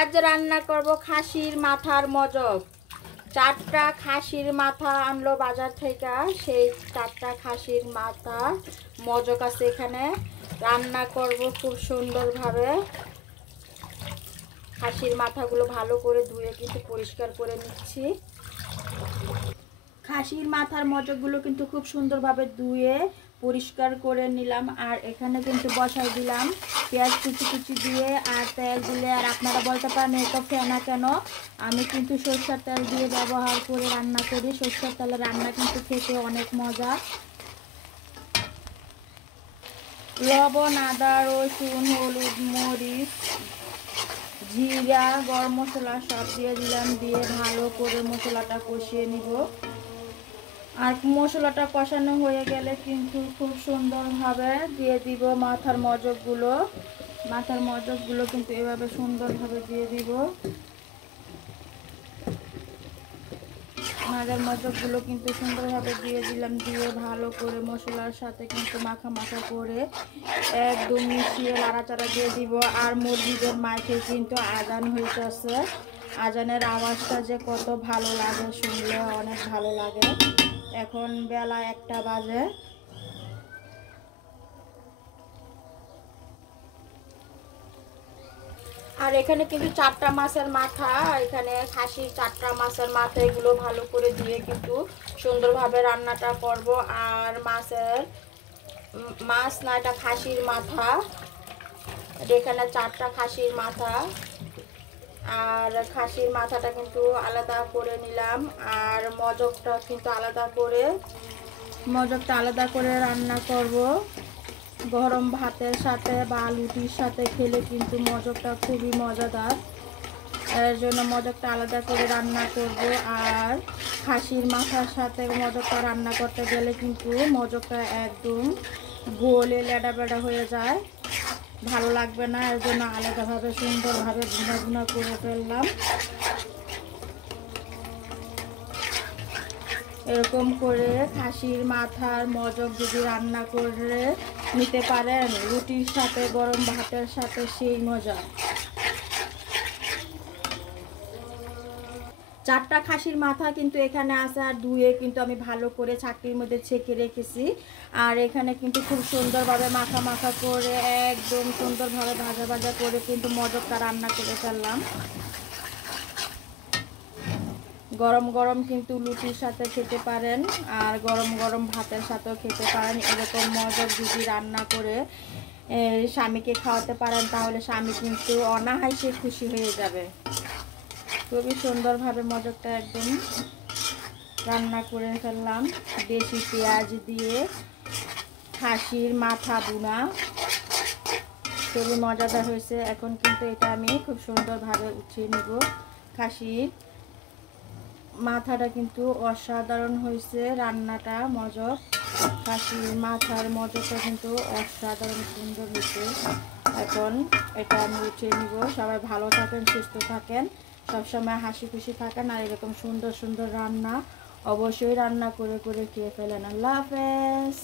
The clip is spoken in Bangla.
আজ রান্না করব খাসির মাথার মজক। 4টা খাসির মাথা আনলো বাজার থেকে, সেই 4টা খাসির মাথা মজক আছে এখানে। রান্না করব খুব সুন্দরভাবে। খাসির মাথাগুলো ভালো করে ধুয়ে কিন্তু পরিষ্কার করে নিচ্ছি। খাসির মাথার মজকগুলো কিন্তু খুব সুন্দরভাবে ধুয়ে পরিষ্কার করে নিলাম। আর এখানে কিন্তু বসাই দিলাম পেঁয়াজ কুচি কুচি দিয়ে আর তেল দিলে। আর আপনারা বলতে পারেন এই তো ফেনা কেন, আমি কিন্তু সরষের তেল দিয়ে ব্যবহার করে রান্না করি। সরষের তেলে রান্না কিন্তু খেতে অনেক মজা। লবণ, আদা, রসুন, হলুদ, মরিচ, জিরা, গরম মশলা সব দিয়ে দিলাম। দিয়ে ভালো করে মশলাটা কষিয়ে নিব। আর মশলাটা কষানো হয়ে গেলে কিন্তু খুব সুন্দরভাবে দিয়ে দিব মাথার মজকগুলো। মাথার মজকগুলো কিন্তু এভাবে সুন্দরভাবে দিয়ে দিব। মাথার মজকগুলো কিন্তু সুন্দরভাবে দিয়ে দিলাম। দিয়ে ভালো করে মশলার সাথে কিন্তু মাখা মাখা করে একদম মিশিয়ে নাড়াচাড়া দিয়ে দিব। আর মুরগিদের মাইকে কিন্তু আজান হইতেছে। আজানের আওয়াজটা যে কত ভালো লাগে, শুনলে অনেক ভালো লাগে। এখন বেলা 1টা বাজে। আর এখানে কিন্তু 4টা মাছের মাথা, এখানে খাসির 4টা মাছের মাথা, এগুলো ভালো করে দিয়ে কিন্তু সুন্দরভাবে রান্নাটা করব। আর মাছ না, এটা খাসির মাথা। এখানে 4টা খাসির মাথা। আর খাসির মাথাটা কিন্তু আলাদা করে নিলাম। আর মজকটা কিন্তু আলাদা করে রান্না করব। গরম ভাতের সাথে বা লুটির সাথে খেলে কিন্তু মজকটা খুবই মজাদার। এর জন্য মজকটা আলাদা করে রান্না করব। আর খাসির মাথার সাথে মজকটা রান্না করতে গেলে কিন্তু মজকটা একদম গোলে লেডা বেড়া হয়ে যায়, ভালো লাগবে না। এর জন্য আলাদাভাবে সুন্দরভাবে ভুনা ভুনা করে ফেললাম। এরকম করে খাসির মাথার মজক যদি রান্না করে নিতে পারেন রুটির সাথে, গরম ভাতের সাথে, সেই মজা। 4টা খাসির মাথা কিন্তু এখানে আছে। আর ধুয়ে কিন্তু আমি ভালো করে ছাঁকনির মধ্যে ছেঁকে রেখেছি। আর এখানে কিন্তু খুব সুন্দরভাবে মাখা মাখা করে একদম সুন্দরভাবে ভাজা ভাজা করে কিন্তু মজকটা রান্না করে ফেললাম। গরম গরম কিন্তু লুচির সাথে খেতে পারেন, আর গরম গরম ভাতের সাথেও খেতে পারেন। এরকম মজক যদি রান্না করে স্বামীকে খাওয়াতে পারেন তাহলে স্বামী কিন্তু অনায়াসে খুশি হয়ে যাবে। খুবই সুন্দরভাবে মজকটা একদম রান্না করে ফেললাম। দেশি পেঁয়াজ দিয়ে খাসির মাথা ভুনা খুবই মজাদার হয়েছে। এখন কিন্তু এটা আমি খুব সুন্দরভাবে উঠিয়ে নিব। খাসির মাথাটা কিন্তু অসাধারণ হয়েছে রান্নাটা। মজক খাসির মাথার মজকটা কিন্তু অসাধারণ সুন্দর হয়েছে। এখন এটা আমি উঠিয়ে নিব। সবাই ভালো থাকেন, সুস্থ থাকেন, সবসময় হাসি খুশি থাকেন। আর এরকম সুন্দর সুন্দর রান্না অবশ্যই রান্না করে করে খেয়ে ফেলেন। আল্লাহ হাফেজ।